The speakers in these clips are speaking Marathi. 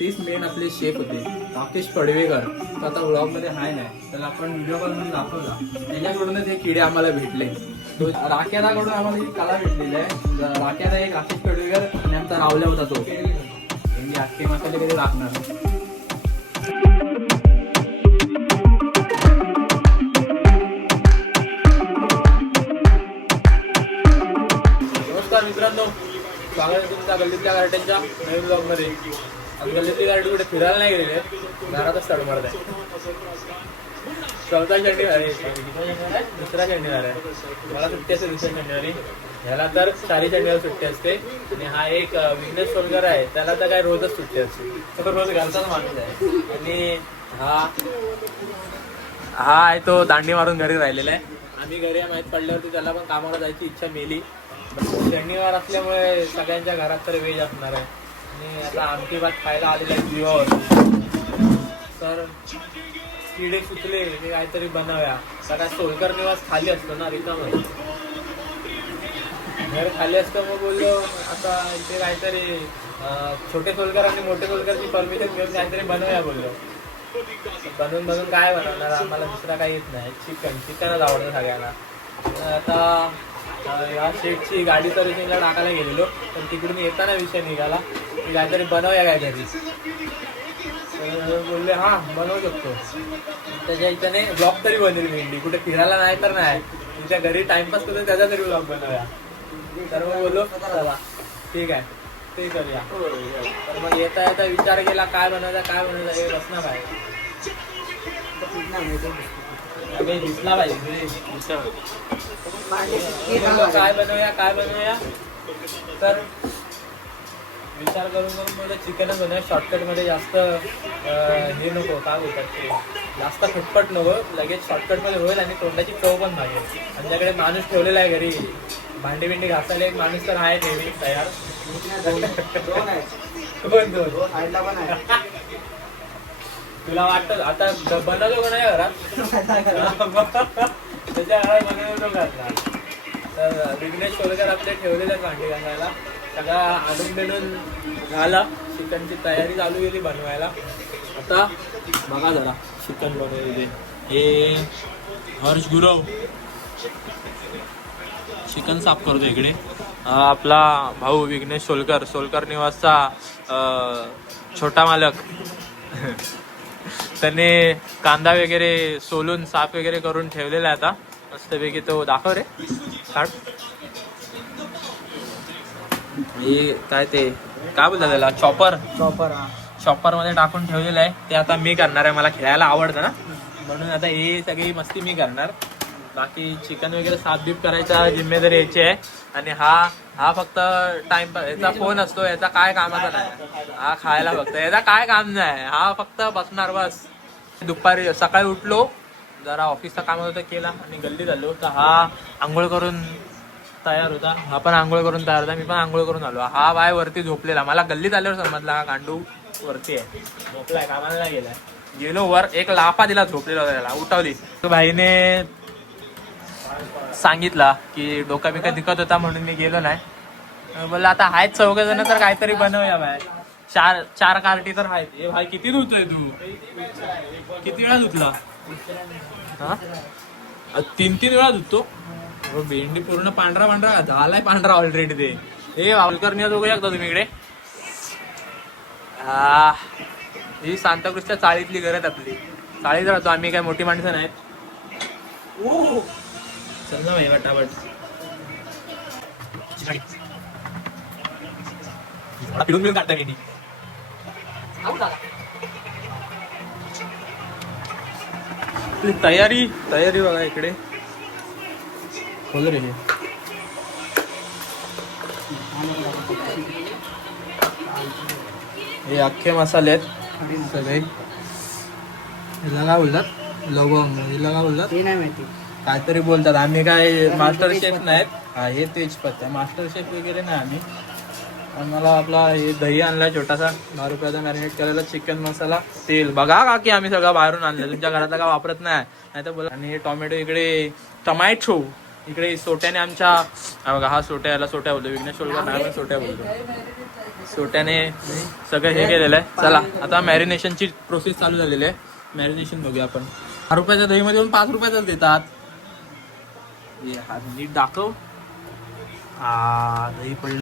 तीच मेन आपले शेफ होते राकेश पडवेकर. तो आता ब्लॉगमध्ये हाय नाही, त्याला आपण व्हिडिओ कॉलमध्ये दाखवला. त्याच्याकडूनच हे किडे आम्हाला भेटले. तो राक्याकडून आम्हाला ही कला भेटलेली आहे. राक्याला एक राकेश पडवेकर आणि आमचा रावल्या होता तो. यांनी अख्खे मसाले कधी टाकणार. नमस्कार मित्रांनो, स्वागत आहे तुमच्या गल्लीतल्या गार्डनच्या नवीन ब्लॉगमध्ये. आज गल्लीतली गार्डन कुठे फिरायला नाही गेलेले, घरातच तड मारत आहे. चौथा शनिवार आहे, दुसरा शनिवार आहे. मला सुट्टी असते दुसऱ्या शनिवारी. ह्याला तर 4 शनिवार सुट्टी असते. आणि हा एक विघ्नेश सोलकर आहे, त्याला तर काय रोजच सुट्टी असते. तो रोज घरचाच माणूस आहे. आणि हा आहे तो दांडी मारून घरी राहिलेला आहे. आम्ही घरी माहीत पडल्यावरती त्याला पण कामाला जायची इच्छा मेली. शनिवार असल्यामुळे सगळ्यांच्या घरात तर व्हेज असणार आहे. आणि आता आमटी भात खायला आलेला आहे जीवावर. तर किडे सुचले मी काहीतरी बनवूया. सगळ्या सोलकर निवास खाली असतो ना, रिकामं घर खाली असतं. मग बोललो आता इथे काहीतरी छोटे सोलकर आणि मोठे सोलकरची परमिशन घेऊन काहीतरी बनवूया बोललो. बनवून काय बनवणार, आम्हाला दुसरा काही येत नाही. चिकनच आवडतं सगळ्यांना. आता या शेटची गाडी सर्व्हिसिंगला टाकायला गेलेलो, पण तिकडून येताना विषय निघाला की काहीतरी बनवूया काय घरी. बोलले हां बनवू शकतो. त्याच्या इच्छाने ब्लॉग तरी बनवेल मेंढी. कुठे फिरायला नाही तर नाही, तुमच्या घरी टाइमपास करून त्याचा तरी ब्लॉग बनवूया. तर मग बोललो चला ठीक आहे ते करूया. तर मग येता येता विचार केला काय बनवायचा हे रचना काय दिसला पाहिजे. काय बनवूया तर विचार करून मला चिकनच बनवूया. शॉर्टकटमध्ये जास्त हे नको, काय बोलतात ते, जास्त खटपट नको. लगेच शॉर्टकटमध्ये होईल आणि तोंडाची चव पण भागेल. आमच्याकडे माणूस ठेवलेला आहे घरी, भांडी बिंडी घासायला एक माणूस तर आहे नेहमी तयार. तुला वाटतं आता बनवतो का नाही घरात? त्याच्या घरात बनवतो घातला. तर विघ्नेश सोलकर आपले ठेवलेले भांडी घासायला. सगळा आणून बिनून झाला. चिकनची तयारी चालू केली बनवायला. आता बघा जरा चिकन बनवले. हे हर्ष गुरव चिकन साफ करतो इकडे. आपला भाऊ विघ्नेश सोलकर निवासचा छोटा मालक. त्याने कांदा वगैरे सोलून साफ वगैरे करून ठेवलेला आहे. आता मस्तपैकी तो दाखव रे काढ. हे काय ते काय बोलतात त्याला, चॉपर मध्ये टाकून ठेवलेलं आहे. ते आता मी करणार आहे. मला खेळायला आवडतं ना, म्हणून आता हे सगळी मस्ती मी करणार. बाकी चिकन वगैरे साफ बीफ करायचा जिम्मेदारी यायची आहे. आणि हा फक्त टाइमपास, याचा फोन असतो, याचा काय कामाचा नाही. हा खायला फक्त, याचा काय काम नाही. हा फक्त बसणार बस. दुपारी सकाळी उठलो, जरा ऑफिसचं काम होतं केला आणि गल्ली झालो. तर हा आंघोळ करून तयार होता, हा पण आंघोळ करून तयार होता, मी पण आंघोळ करून आलो. हा बाय वरती झोपलेला. मला गल्लीत आल्यावर समजला हा गांडू वरती आहे, झोपलाय, कामाला नाही गेलाय. गेलो वर, एक लाफा दिला झोपलेला होता त्याला, उठवली. भाईने सांगितला की डोका बिका दिखत होता म्हणून मी गेलो नाही. बोलला आता आहेत 4 जण तर काहीतरी बनवूया बाय. 4 कार्टी तर आहेत. हे भाई किती धुतोय तू, किती वेळा धुतला? हा 3 वेळा धुतो. भेंडी पूर्ण पांढरा झालाय, पांढरा ऑलरेडी. ते हे वालकरणी बघू शकता तुम्ही इकडे. ही सांताक्रूजच्या चाळीतली घर आहेत आपली. चाळीत राहतो आम्ही, काय मोठी माणसं नाहीत. चल ना भाई वाटावट. पिळून काढता भेंडी. तयारी बघा इकडे. खोल रे हे अख्खे मसाले आहेत सगळे. हिला काय बोलतात, लवंग. हिला काय बोलतात ते नाही माहिती, काहीतरी बोलतात. आम्ही काय मास्टर शेफ नाहीत. हा हे तेजपत्ता, मास्टर शेफ वगैरे नाही आम्ही. आम्हाला आपला हे दही आणलाय छोटासा, 10 रुपयाचा मॅरिनेट केलेला. चिकन मसाला, तेल बघा का की आम्ही सगळं बाहेरून आणलं, तुमच्या घरातला काय वापरत नाही तर बोला. आणि हे टोमॅटो इकडे, टमाटो इकडे सोट्याने आमच्या. बघा हा सोट्या, याला सोट्या बोलतो. विघ्नेश सोलकर नाही पण सोट्या बोलतो. सोट्याने सगळं हे केलेलं आहे. चला आता मॅरिनेशनची प्रोसेस चालू झालेली आहे. मॅरिनेशन बघूया आपण. 10 रुपयाच्या दहीमध्ये पण 5 रुपयाचाच देतात. हा नीट दाखव. हा दही पडलं.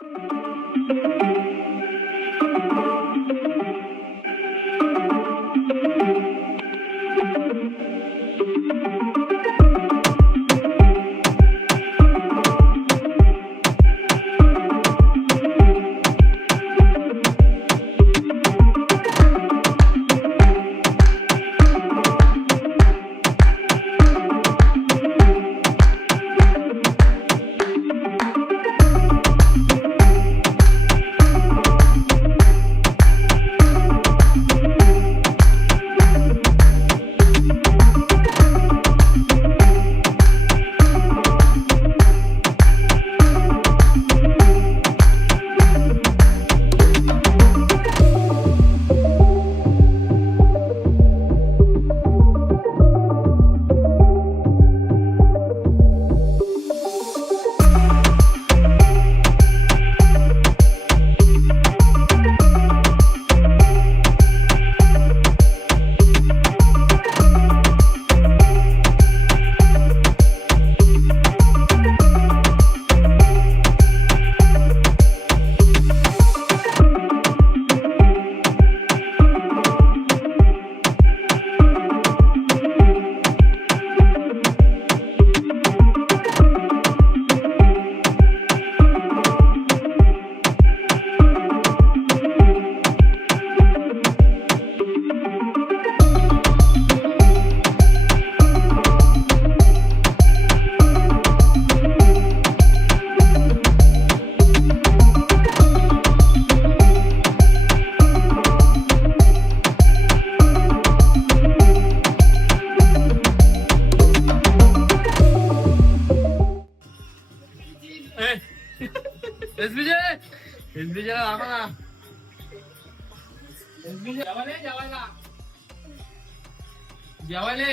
जेवायले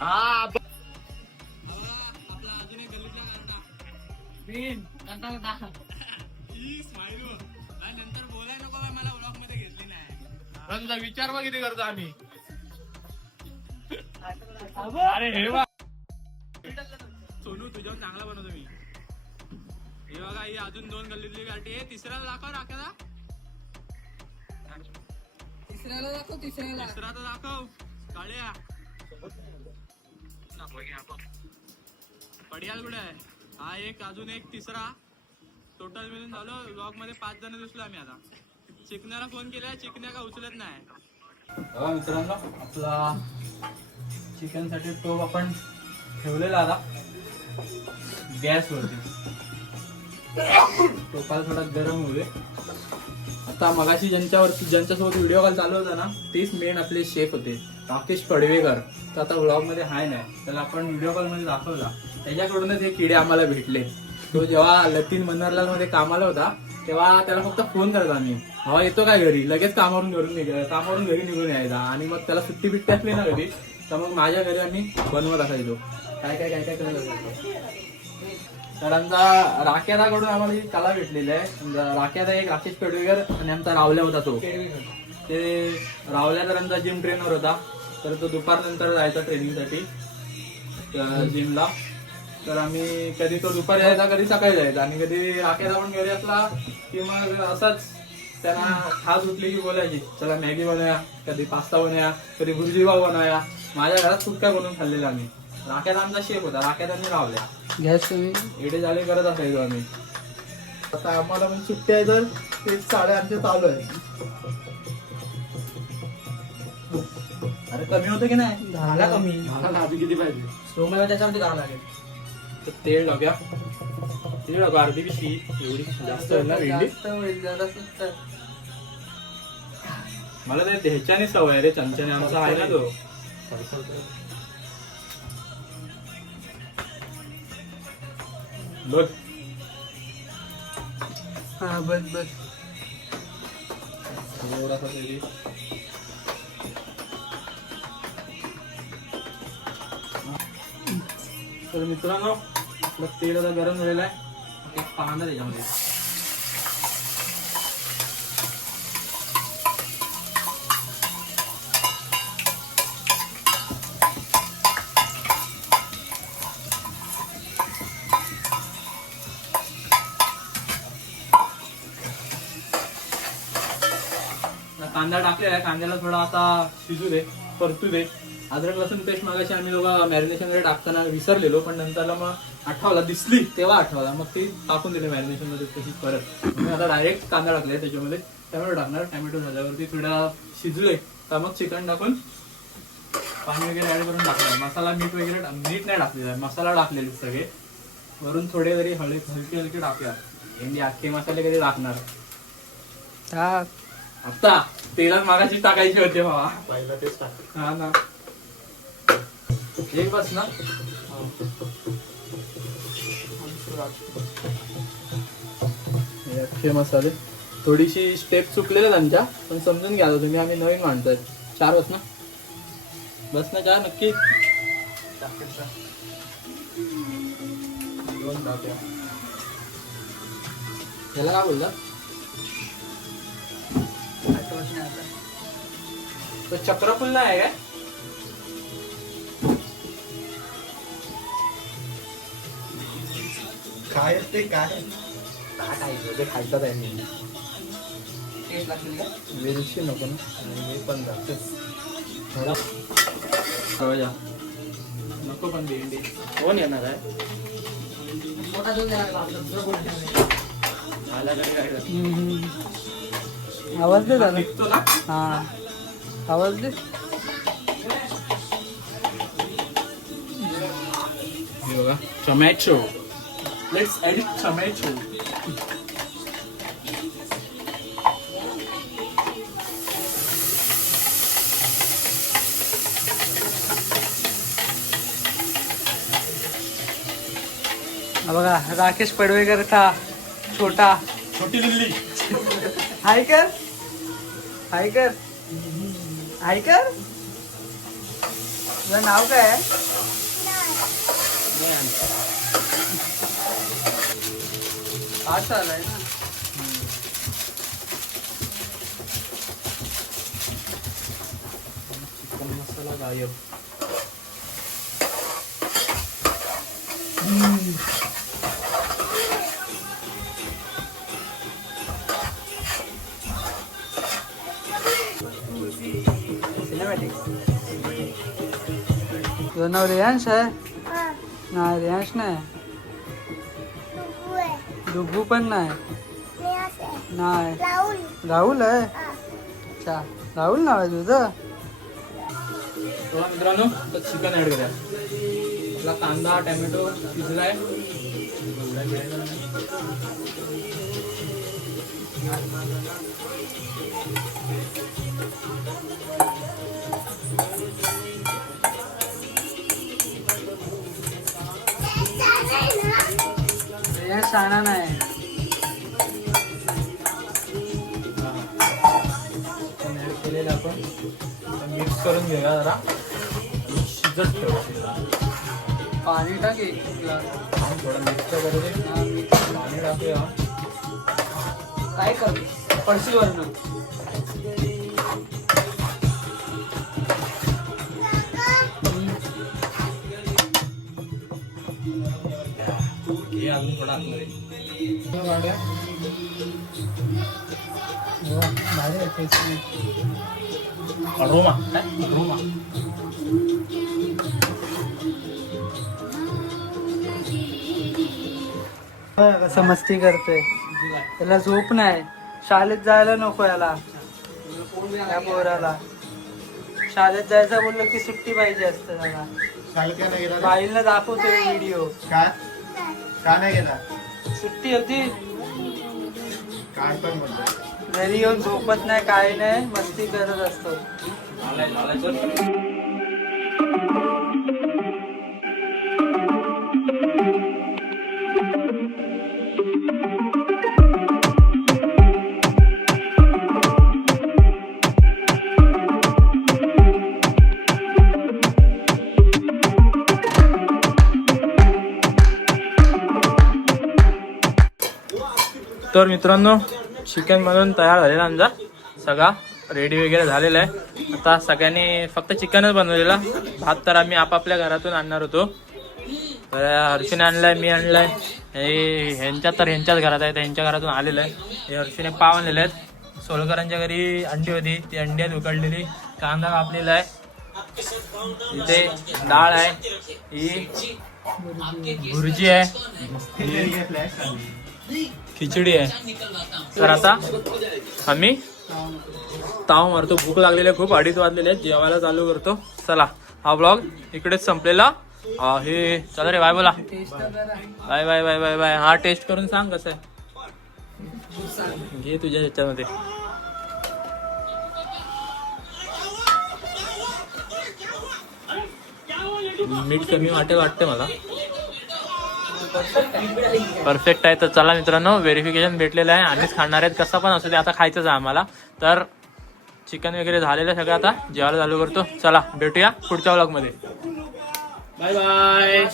हा नंतर बोलाय नको मला व्लॉग मध्ये घेतली नाही. तुझा विचार बघ किती करतो आम्ही. अरे हे बघ सोनू तुझ्यावर चांगला बनवतो मी. हे बघा ही अजून 2 गल्लीतली गाठी आहे. तिसऱ्याला दाखव राख्याला. तिसरा तर दाखव काळ्या. पडियाल कुठे आहे. हा एक अजून एक तिसरा. टोटल मिळून झालं व्लॉग मध्ये 5 जण दिसलो आम्ही. आता चिकण्याला फोन केलाय. चिकण्या का उचलत नाही. बघा मित्रांनो आपला चिकन साठी टोप आपण ठेवलेला आता गॅस वरती. टोपाला थोडा गरम होऊ दे. आता मगाशी ज्यांच्यासोबत व्हिडिओ कॉल चालू होता ना तेच मेन आपले शेफ होते राकेश पडवेकर. तर आता व्लॉग मध्ये हाय नाही. त्याला आपण व्हिडिओ कॉल मध्ये दाखवला. त्याच्याकडूनच हे किडे आम्हाला भेटले. तो जेव्हा लतीन मनरलाल मध्ये कामाला होता तेव्हा त्याला फक्त फोन करत आम्ही हवा येतो काय घरी. लगेच कामावरून घरी निघून यायचा. आणि मग त्याला सुट्टी बिट्टी असली ना घरी तर मग माझ्या घरी आम्ही बनवत असायचो. काय करत असायचो. तर आमचा राख्यादाकडून आम्हाला ही कला भेटलेली आहे. राख्यादा एक राकेश पेडवेकर आणि आमचा रावल्या होता. तो ते रावल्या तर आमचा जिम ट्रेनर होता. तर तो दुपारनंतर जायचा ट्रेनिंगसाठी जिमला. तर आम्ही कधी तो दुपारी जायचा कधी सकाळी जायचा. आणि कधी राख्यादा पण घरी असला की मग असाच त्यांना खास उठली की बोलायची चला मॅगी बनवूया, कधी पास्ता बनवूया, कधी भुर्जी पाव बनवूया. माझ्या घरात खूप काय बनवून खाल्लेलं आम्ही. राख्यादा आमचा शेफ होता. राख्यादांनी रावल्या गॅस एडे झाले करत असायचो आम्ही. आता आम्हाला पण सुट्टी आहे तर तेच साडे आमचे चालू आहे. अरे कमी होतं की नाही. झाला कमी. किती पाहिजे सोमाला त्याच्यामध्ये घाला लागेल. तर तेल टाकूया. तेल टाकू अर्धी पिशवी. एवढी जास्त होईल ना भेंडी. मला ते ह्याच्याने सवय रे चमच्याने. आमचा आहे ना तो. बघ हा बस थोडासा तरी. तर मित्रांनो आपलं तेल आता गरम झालेलं आहे. कांदा त्याच्यामध्ये. कांदा टाकलेला आहे, कांद्याला थोडा आता शिजू दे, परतू दे. अद्रक लसूण पेस्ट मागाशी आम्ही दोघं मॅरिनेशन मध्ये टाकताना विसरलेलो, पण नंतरला मग आठवला, दिसली तेव्हा आठवला, मग ती टाकून दिली मॅरिनेशन मध्ये तशी परत. मी आता डायरेक्ट कांदा टाकले त्याच्यामध्ये, टॅमॅटो टाकणार. टॅमॅटो झाल्यावरती थोडा शिजले तर मग चिकन टाकून पाणी वगैरे ऍड करून टाकणार. मसाला मीठ वगैरे मीठ नाही टाकलेला आहे, मसाला टाकलेले सगळे. वरून थोडे तरी हलके हलके टाकूया. भेंडी अख्खे मसाले कधी टाकणार आता तेलात मागाशी टाकायची होते बाबा, पहिला तेच टाक. हा ना, एक बस ना. अख्खे मसाले थोडीशी स्टेप चुकलेल्या त्यांच्या, पण समजून घ्या तुम्ही, आम्ही नवीन माणसं आहेत. 4 बस ना, बस ना 4 नक्की. 2 टाकूया. याला काय बोलता? तो चक्रफूल नाही आहे काय ते काय ते खायचं त्यांनी. मिरची नको ना, मी पण जाते थोडा नको, पण भेंडी कोण येणार आहे? आवाज दे दादा. निघतो ना. हा आवाज दे. बघा टोमॅटो, लेट्स एडिट टोमॅटो. बघा राकेश पडवेकर का छोटा छोटी दिल्ली. हाय कर, हाय कर, हाय कर. तुझं नाव काय आहे? असं आलाय ना. चिकन मसाला गायब. सिनेमॅटिक. तुझं नाव रियांश आहे? नाही रियांश नाही, डुगू पण नाही. नाही राहुल आहे. अच्छा राहुल नाव आहे तुझं. थोडा मित्रांनो तर चिकन ऍड करूया. आपला कांदा टोमॅटो शिजलाय. रियांश शाळा नाही. ऍड केलेलं आपण मिक्स करून घेऊया जरा, शिजत ठेवूया. पाणी टाक एक ग्लास. थोडं मिक्स करू दे. पाणी टाकूया. काय कर पडशील वरनं. हे अजून थोडं आतमध्ये भारी आहे टेस्टी. अरोमा काय अरोमा. कसं मस्ती करतोय. त्याला झोप नाही, शाळेत जायला नको याला, या पोराला. शाळेत जायचं बोललं की सुट्टी पाहिजे असतं त्याला. शाळेत काय नाही गेला? बाईला दाखवतोय व्हिडिओ. काय का नाही गेला? सुट्टी होती, काय पण म्हणतो. घरी येऊन झोपत नाही, काय नाही, मस्ती करत असतो. तर मित्रांनो चिकन बनवून तयार झालेला आमचा सगळा रेडी वगैरे झालेला आहे. आता सगळ्यांनी फक्त चिकनच बनवलेला, भात तर आम्ही आपापल्या घरातून आणणार होतो. तर हर्षूने आणलाय, मी आणलाय, हे ह्यांच्याच घरात आहे, त्यांच्या घरातून आलेलं आहे. हे हर्षूने पाव आणलेले आहेत. सोलकरांच्या घरी अंडी होती, ती अंडी आहेत उकडलेली, कांदा कापलेला आहे, इथे डाळ आहे, ही भुर्जी आहे, खिचडी आहे. तर आता आम्ही ताव मारतो, भूक लागलेली आहे खूप, 2:30 वाजलेले आहेत, जेवायला चालू करतो. चला हा ब्लॉग इकडेच संपलेला आहे. चला रे बाय बोला, bye bye bye bye bye. हा टेस्ट करून सांग कसं आहे, घे तुझ्या ह्याच्यामध्ये. मीठ कमी वाटते मला, परफेक्ट आहे. तर चला मित्रांनो, व्हेरिफिकेशन भेटलेलं आहे, आम्हीच खाणार आहेत, कसं पण असू दे, आता खायचंच आहे आम्हाला. तर चिकन वगैरे झालेलं आहे सगळं, आता जेवायला चालू करतो. चला भेटूया पुढच्या व्लॉग मध्ये. Bye bye.